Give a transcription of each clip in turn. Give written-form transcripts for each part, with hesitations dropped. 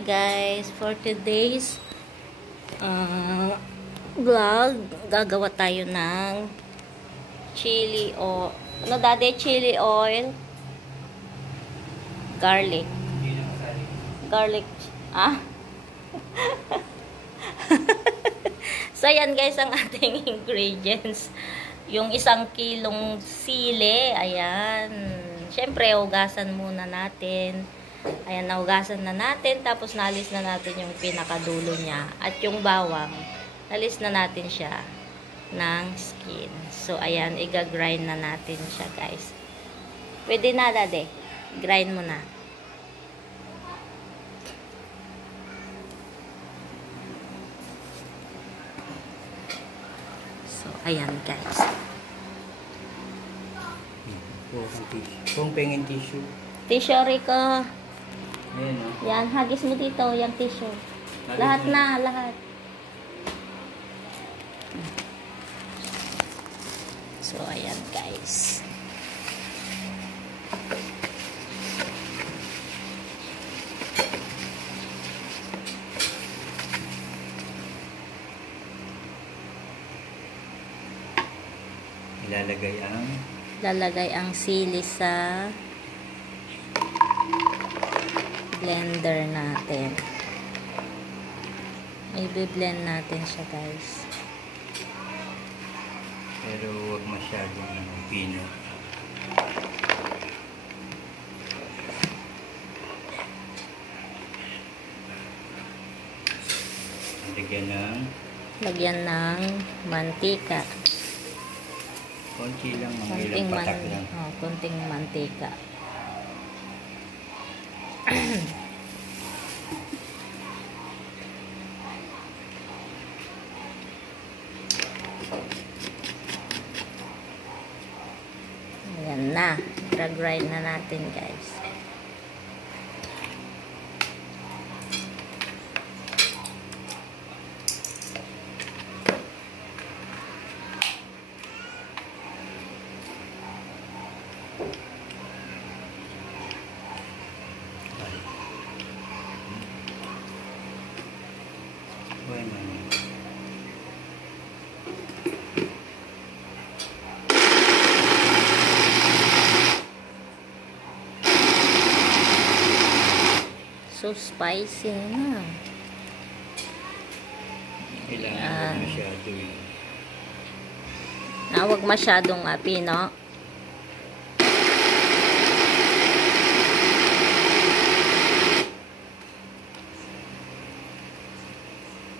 Guys, for today's vlog, gagawa tayo ng chili o ano dati, chili oil, garlic so yan guys ang ating ingredients. Yung 1 kilong sili, ayan, syempre hugasan muna natin. Ayan, nahugasan na natin. Tapos, nalis na natin yung pinakadulo niya. At yung bawang, nalis na natin siya ng skin. So, ayan, iga-grind na natin siya, guys. Pwede na, dade. Grind mo na. So, ayan, guys. Kung pengin tissue. Tissue, Rico. Ayan, no? Yan, hagis mo dito, yung tissue. Lahat na, lahat. So, ayan guys. Lalagay ang sili sa blender natin. I-blend natin siya, guys. Pero huwag masyadong pino. Lagyan ng mantika. Konti lang, mga ilang patak lang. Konting mantika. Ayan na. Grind na natin, guys. So spicy na. Kailangan masyado yun. Huwag masyadong pino.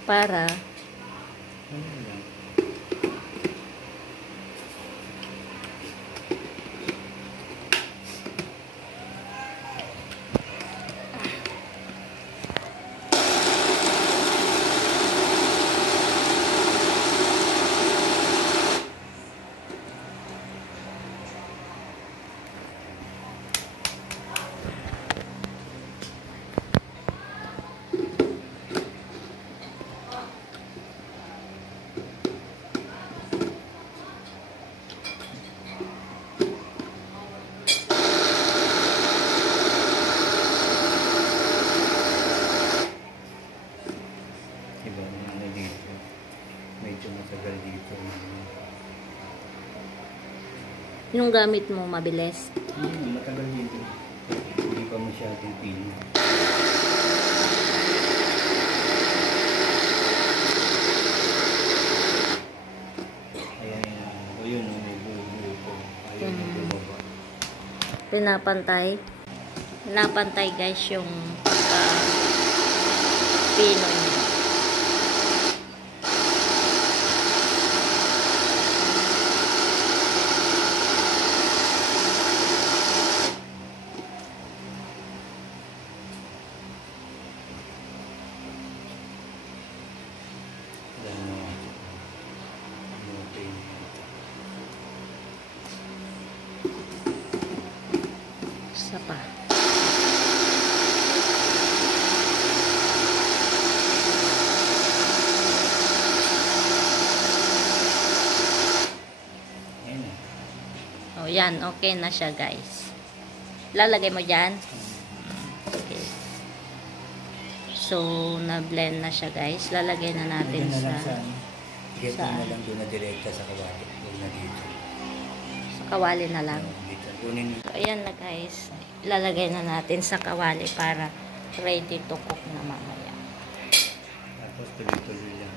Para yung gamit mo mabilis. Matagal dito. Hindi pa masyadong pino. Ayan, ayun, umuupo. Ayun, bumaba. Pinapantay guys yung pino niya. Isa pa. O, yan. Okay na siya, guys. Lalagay mo dyan. Okay. So, na-blend na siya guys. Lalagay na natin Lagyan na sa... lang sa ano. Get sa- na lang doon na direkta sa kawali. Huwag na dito. Sa kawali na lang. Dito. Kunin So, ayan na guys. Ilalagay na natin sa kawali para ready to cook na mamaya. tapos tuloy-tuloy lang.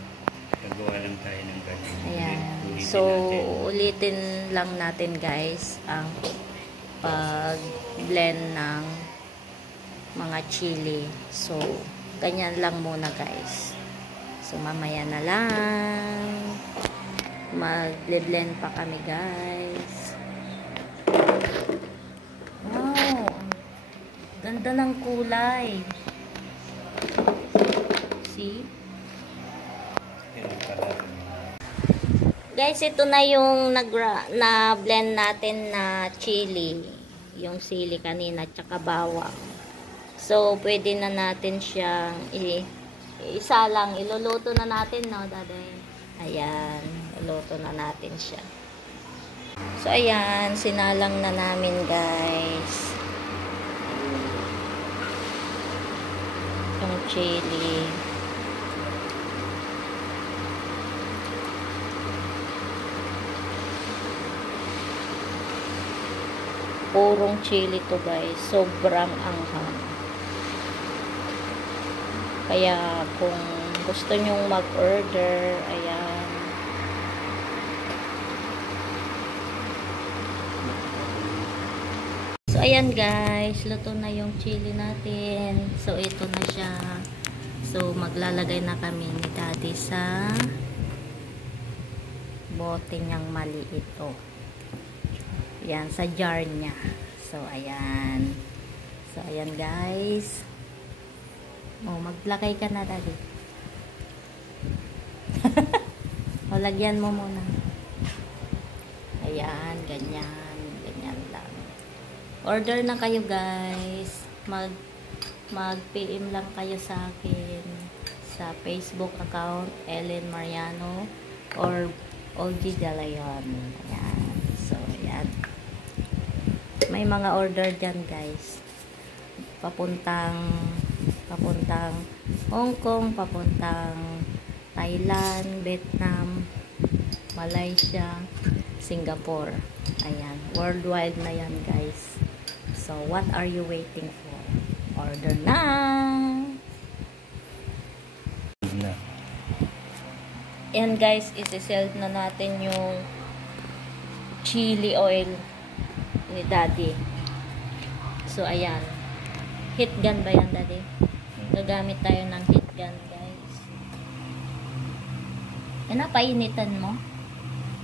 Gagawa lang tayo ng ganyan. Ayan. Ulitin So, natin. ulitin lang natin guys ang pag-blend ng mga chili. So, ganyan lang muna guys. So, mamaya na lang. Mag-blend pa kami guys. Wow! Ganda ng kulay. See? Guys, ito na yung na-blend natin na chili. Yung sili kanina, tsaka bawang. So, pwede na natin siyang isa lang. Iluluto na natin, no, Daday? Ayan. Iluluto na natin siya. So, ayan. Sinalang na namin, guys. Yung chili. Purong chili to guys. Sobrang anghang. Kaya kung gusto nyong mag-order, ayan. So ayan guys, luto na yung chili natin. So ito na siya. So maglalagay na kami ni Daddy sa bote niyang maliit. Yan, sa jar niya. So, ayan. So, ayan guys. Maglagay ka na, Daddy. Lagyan mo muna. Ayan, ganyan. Ganyan lang. Order na kayo, guys. Mag-PM lang kayo sa akin. Sa Facebook account, Ellen Mariano or OG Dalayon. Ayan. So, ayan. May mga order dyan guys, papuntang Hong Kong, papuntang Thailand, Vietnam, Malaysia, Singapore. Ayan, worldwide na yan guys. So what are you waiting for? Order na. Ayan guys, isi-sell na natin yung chili oil ni Daddy. So, ayan. Heat gun ba yan, Daddy? Gagamit tayo ng heat gun, guys. Painitan mo?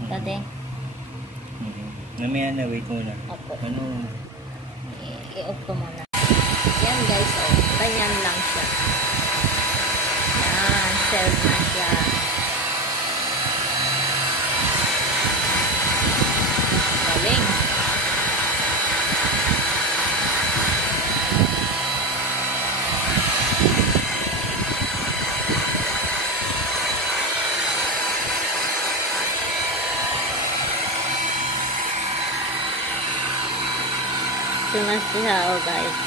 Daddy? Namaya na, wait muna. Opo. Ano? I-off ko muna. Yan, guys. Ganyan lang siya. Yan. Sell na siya. Galing. Ito na siya, guys.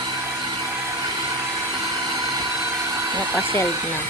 Nakaseld na.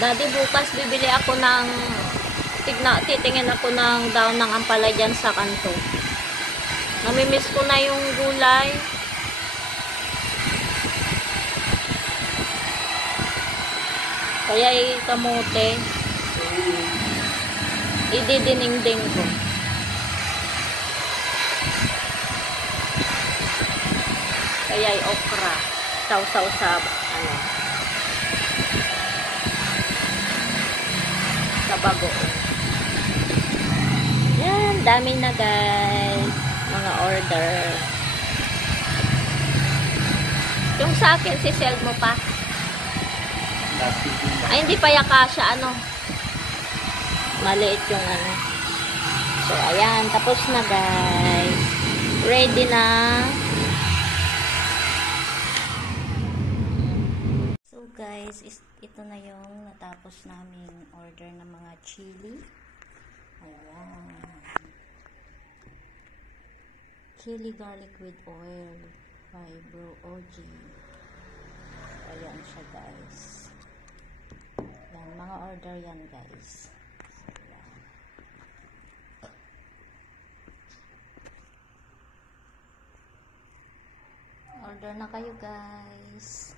Daddy, bukas bibili ako ng titingin ako ng daon ng ampala dyan sa kanto. Namimiss ko na yung gulay. Kaya kamote. Ididiningding ko. Kaya okra. Sausaw sa ano. sa bagoong. Yan, dami na guys. Mga order. Yung sa akin, si-sell mo pa. Ay, hindi pa yakasya, ano. Maliit yung ano. So, ayan. Tapos na, guys. Ready na. So, guys, ito na yung natapos naming order ng mga chili. Ayan. Chili garlic with oil by Bro OG. So, ayan siya, guys. Yan, mga order yan, guys. Order na kayo, guys.